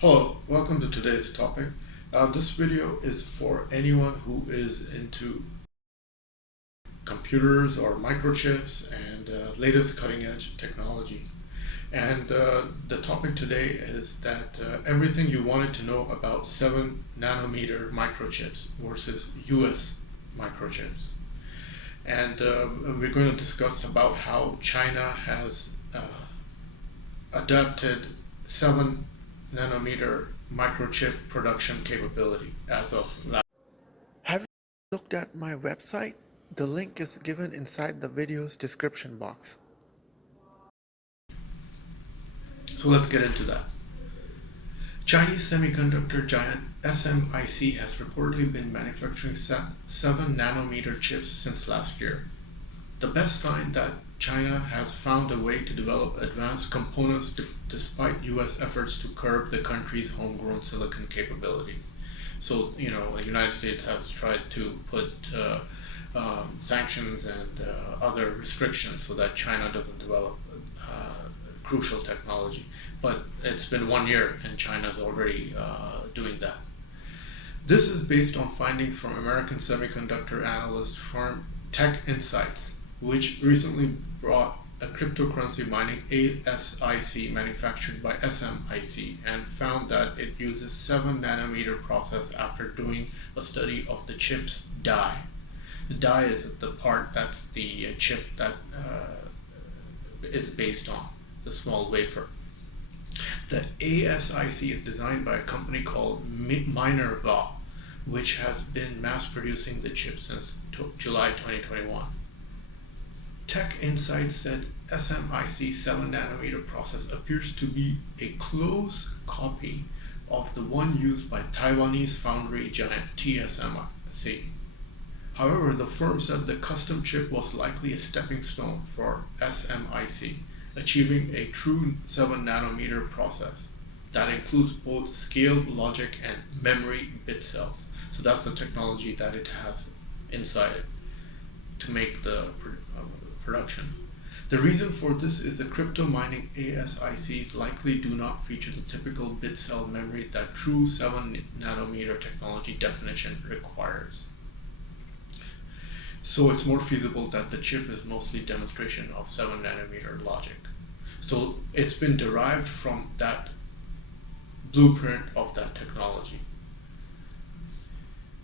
Hello, welcome to today's topic. This video is for anyone who is into computers or microchips and latest cutting edge technology. And the topic today is that everything you wanted to know about 7 nanometer microchips versus US microchips. And we're going to discuss about how China has adapted 7 nanometer microchip production capability as of last. Have you looked at my website? The link is given inside the video's description box. So let's get into that. Chinese semiconductor giant SMIC has reportedly been manufacturing 7 nanometer chips since last year. The best sign that China has found a way to develop advanced components despite US efforts to curb the country's homegrown silicon capabilities. So, the United States has tried to put sanctions and other restrictions so that China doesn't develop crucial technology. But it's been 1 year and China is already doing that. This is based on findings from American semiconductor analyst firm Tech Insights, which recently brought a cryptocurrency mining ASIC manufactured by SMIC and found that it uses 7 nanometer process after doing a study of the chip's die. The die is the part that's the chip that is based on, the small wafer. The ASIC is designed by a company called Minerva, which has been mass producing the chip since July 2021. Tech Insights said SMIC 7 nanometer process appears to be a close copy of the one used by Taiwanese foundry giant TSMC. However, the firm said the custom chip was likely a stepping stone for SMIC, achieving a true 7 nanometer process that includes both scaled logic and memory bit cells. So that's the technology that it has inside it to make the production. The reason for this is the crypto mining ASICs likely do not feature the typical bit cell memory that true 7 nanometer technology definition requires. So it's more feasible that the chip is mostly demonstration of 7 nanometer logic. So it's been derived from that blueprint of that technology.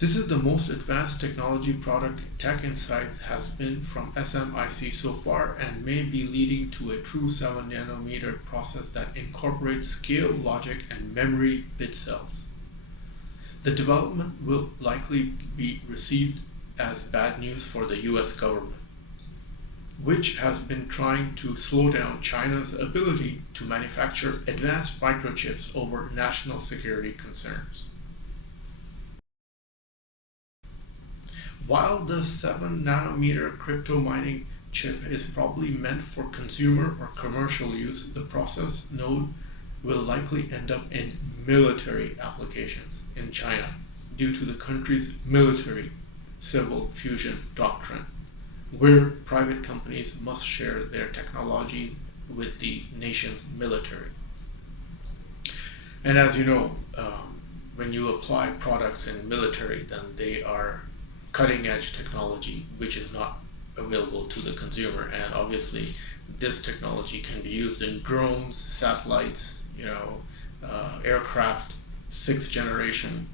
This is the most advanced technology product Tech Insights has been from SMIC so far and may be leading to a true 7 nanometer process that incorporates scale logic and memory bit cells. The development will likely be received as bad news for the US government, which has been trying to slow down China's ability to manufacture advanced microchips over national security concerns. While the 7 nanometer crypto mining chip is probably meant for consumer or commercial use, the process node will likely end up in military applications in China due to the country's military civil fusion doctrine, where private companies must share their technologies with the nation's military. And as you know, when you apply products in military, then they are cutting edge technology which is not available to the consumer, and obviously this technology can be used in drones, satellites, aircraft, 6th generation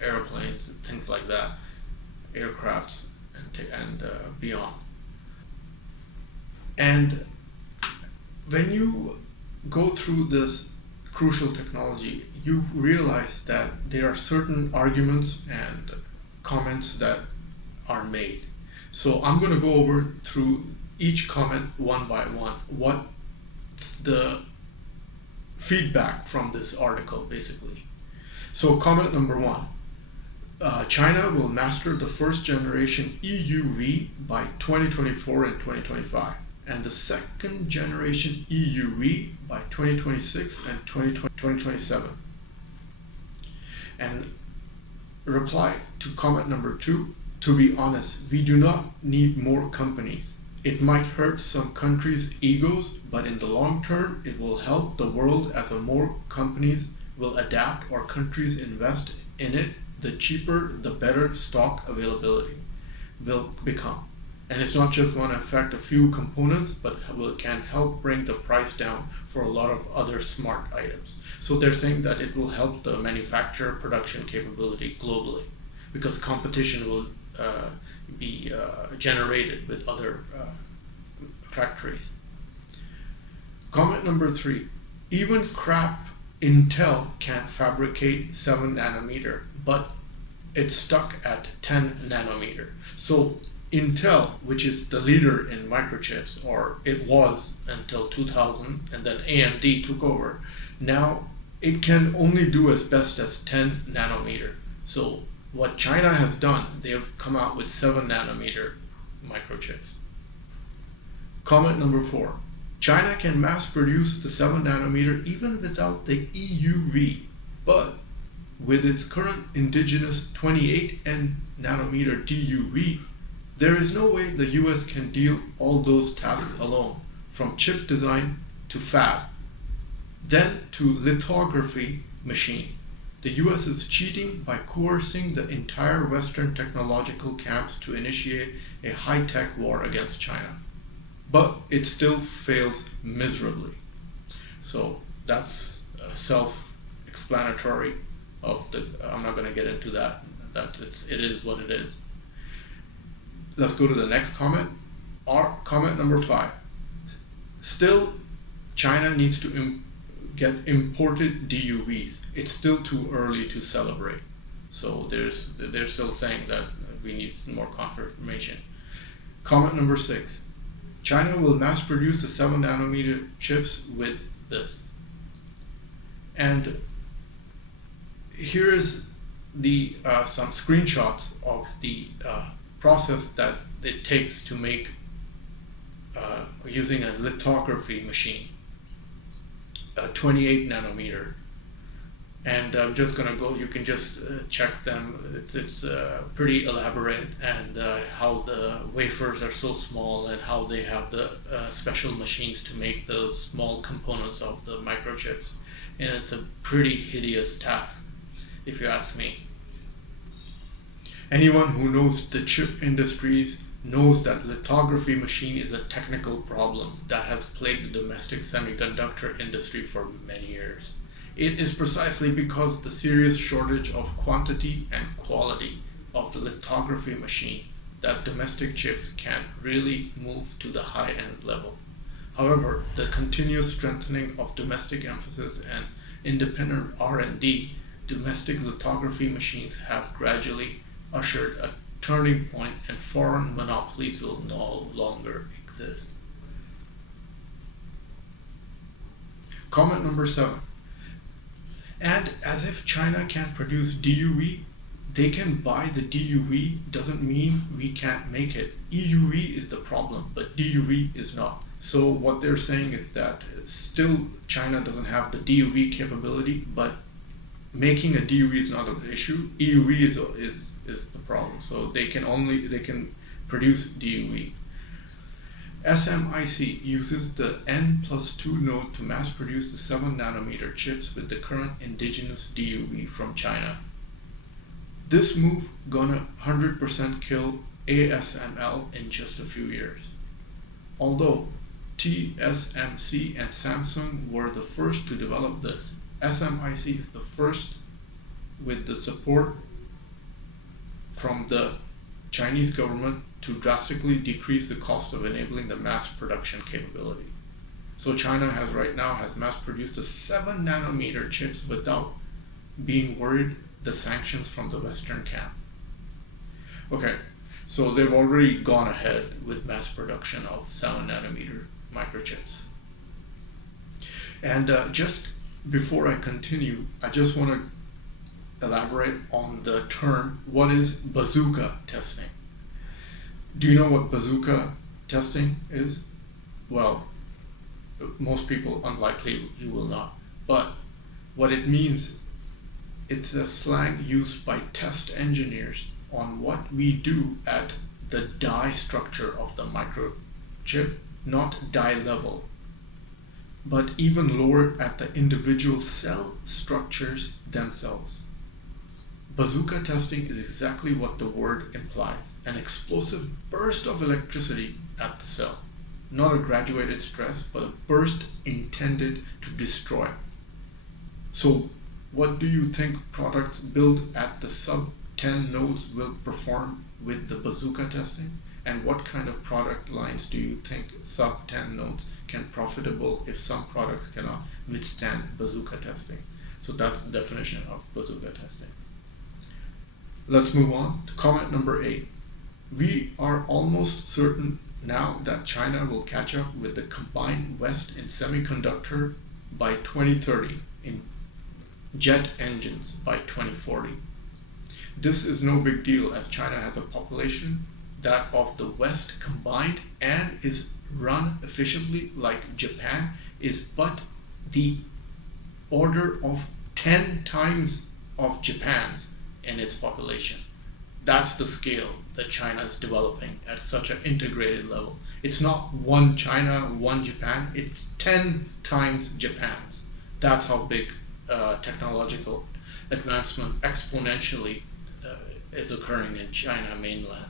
airplanes, things like that, aircrafts and beyond. And when you go through this crucial technology, you realize that there are certain arguments and comments that are made. So I'm going to go over through each comment one by one. What's the feedback from this article, basically? So comment number one, China will master the first generation EUV by 2024 and 2025, and the second generation EUV by 2026 and 2027. And reply to comment number two, to be honest, we do not need more companies. It might hurt some countries' egos, but in the long term, it will help the world as more companies will adapt or countries invest in it. The cheaper, the better stock availability will become. And it's not just going to affect a few components, but can help bring the price down for a lot of other smart items. So they're saying that it will help the manufacturer production capability globally because competition will be generated with other factories. Comment number 3. Even crap Intel can't fabricate 7 nanometer, but it's stuck at 10 nanometer. So Intel, which is the leader in microchips, or it was until 2000, and then AMD took over, now it can only do as best as 10 nanometer. So what China has done, they have come out with 7 nanometer microchips. Comment number 4. China can mass produce the 7 nanometer even without the EUV, but with its current indigenous 28 nanometer DUV, there is no way the US can deal all those tasks alone, from chip design to fab, then to lithography machine. The US is cheating by coercing the entire Western technological camps to initiate a high-tech war against China. But it still fails miserably. So that's self-explanatory of the, I'm not going to get into that. It is what it is. Let's go to the next comment. Comment number 5. Still, China needs to get imported DUVs. It's still too early to celebrate. So they're still saying that we need some more confirmation. Comment number 6. China will mass produce the 7 nanometer chips with this. And here is the some screenshots of the process that it takes to make using a lithography machine, 28 nanometer. And I'm just gonna go, you can just check them. It's pretty elaborate, and how the wafers are so small and how they have the special machines to make those small components of the microchips. And it's a pretty hideous task, if you ask me. Anyone who knows the chip industries knows that lithography machine is a technical problem that has plagued the domestic semiconductor industry for many years. It is precisely because the serious shortage of quantity and quality of the lithography machine that domestic chips can't really move to the high-end level. However, the continuous strengthening of domestic emphasis and independent R&D, domestic lithography machines have gradually ushered a turning point, and foreign monopolies will no longer exist. Comment number 7. And as if China can't produce DUV, they can buy the DUV doesn't mean we can't make it. EUV is the problem, but DUV is not. So what they're saying is that still China doesn't have the DUV capability, but making a DUV is not an issue. EUV is the problem. So they can produce DUV. SMIC uses the N+2 node to mass produce the 7 nanometer chips with the current indigenous DUV from China. This move gonna 100% kill ASML in just a few years. Although TSMC and Samsung were the first to develop this, SMIC is the first with the support from the Chinese government to drastically decrease the cost of enabling the mass production capability. So China has mass produced the 7 nanometer chips without being worried the sanctions from the Western camp. Okay, so they've already gone ahead with mass production of 7 nanometer microchips. And just before I continue, I just want to elaborate on the term, what is bazooka testing? Do you know what bazooka testing is? Well, most people, unlikely you will not. But what it means, it's a slang used by test engineers on what we do at the die structure of the microchip. chip, not die level, but even lower at the individual cell structures themselves. Bazooka testing is exactly what the word implies, an explosive burst of electricity at the cell. Not a graduated stress, but a burst intended to destroy. So what do you think products built at the sub 10 nodes will perform with the bazooka testing? And what kind of product lines do you think sub 10 nodes can profitable if some products cannot withstand bazooka testing? So that's the definition of bazooka testing. Let's move on to comment number 8. We are almost certain now that China will catch up with the combined West in semiconductor by 2030, in jet engines by 2040. This is no big deal as China has a population that of the West combined and is run efficiently like Japan is but the order of 10 times of Japan's in its population. That's the scale that China is developing at such an integrated level. It's not one China, one Japan, it's 10 times Japan's. That's how big technological advancement exponentially is occurring in China mainland.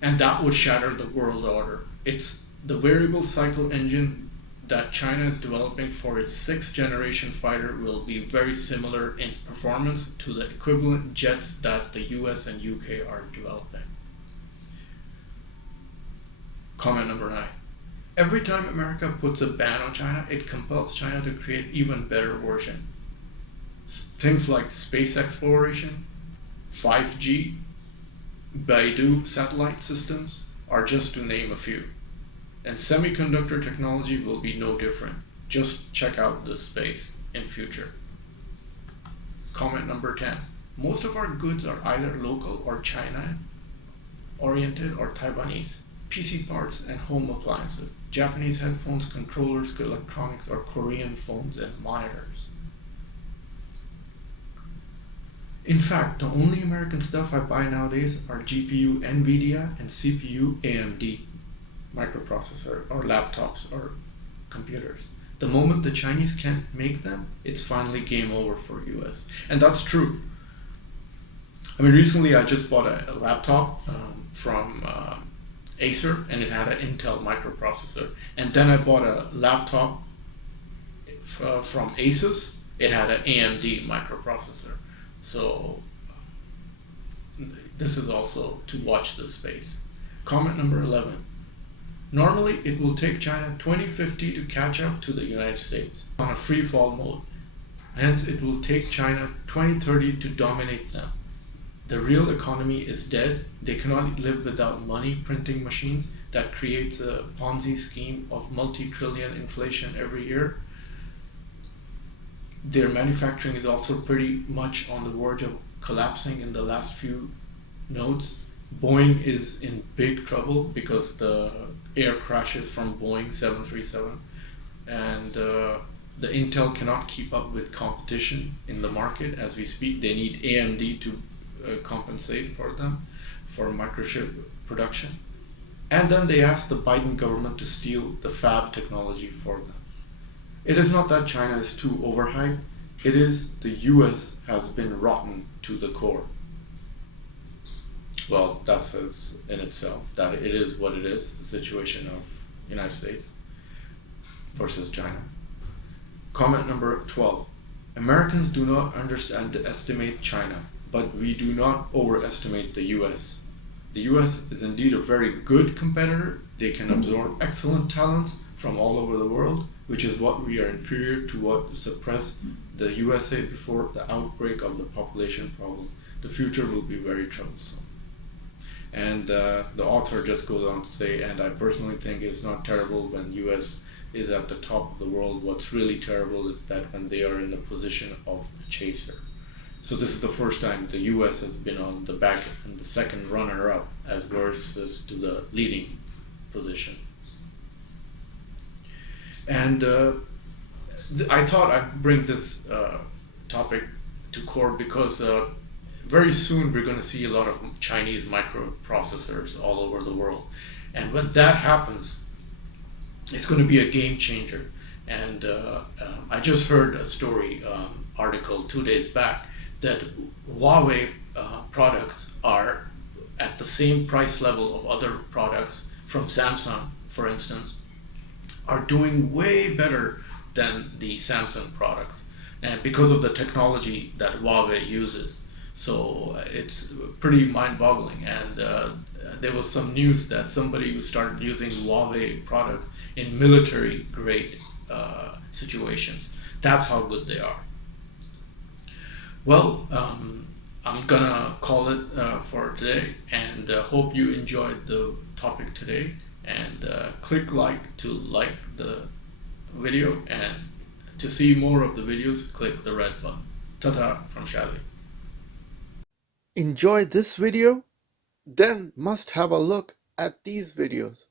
And that would shatter the world order. It's the variable cycle engine that China is developing for its 6th generation fighter will be very similar in performance to the equivalent jets that the US and UK are developing. Comment number 9. Every time America puts a ban on China, it compels China to create even better version. Things like space exploration, 5G, Beidou satellite systems are just to name a few. And semiconductor technology will be no different. Just check out this space in future. Comment number 10. Most of our goods are either local or China oriented or Taiwanese. PC parts and home appliances. Japanese headphones, controllers, electronics, or Korean phones and monitors. In fact, the only American stuff I buy nowadays are GPU NVIDIA and CPU AMD microprocessor or laptops or computers. The moment the Chinese can't make them, it's finally game over for US. And that's true. I mean, recently I just bought a laptop from Acer and it had an Intel microprocessor. And then I bought a laptop from Asus. It had an AMD microprocessor. So this is also to watch this space. Comment number 11. Normally, it will take China 2050 to catch up to the United States on a free fall mode. Hence, it will take China 2030 to dominate them. The real economy is dead. They cannot live without money printing machines that creates a Ponzi scheme of multi-trillion inflation every year. Their manufacturing is also pretty much on the verge of collapsing in the last few nodes. Boeing is in big trouble because the air crashes from Boeing 737 and the Intel cannot keep up with competition in the market as we speak. They need AMD to compensate for them for microchip production. And then they asked the Biden government to steal the fab technology for them. It is not that China is too overhyped, it is the US has been rotten to the core. Well, that says in itself that it is what it is, the situation of United States versus China. Comment number 12. Americans do not underestimate China, but we do not overestimate the US. The US is indeed a very good competitor. They can absorb excellent talents from all over the world, which is what we are inferior to what suppressed the USA before the outbreak of the population problem. The future will be very troublesome. And the author just goes on to say, and I personally think it's not terrible when US is at the top of the world. What's really terrible is that when they are in the position of the chaser. So this is the first time the US has been on the back and the second runner-up as versus to the leading position. And I thought I'd bring this topic to core because very soon we're going to see a lot of Chinese microprocessors all over the world. And when that happens, it's going to be a game changer. And I just heard a story article 2 days back that Huawei products are at the same price level of other products from Samsung, for instance, are doing way better than the Samsung products, and because of the technology that Huawei uses. So it's pretty mind-boggling. And there was some news that somebody who started using Huawei products in military-grade situations. That's how good they are. Well, I'm gonna call it for today, and hope you enjoyed the topic today. And click like to like the video, and to see more of the videos, click the red button. Ta-ta from Shazzy. Enjoy this video? Then must have a look at these videos.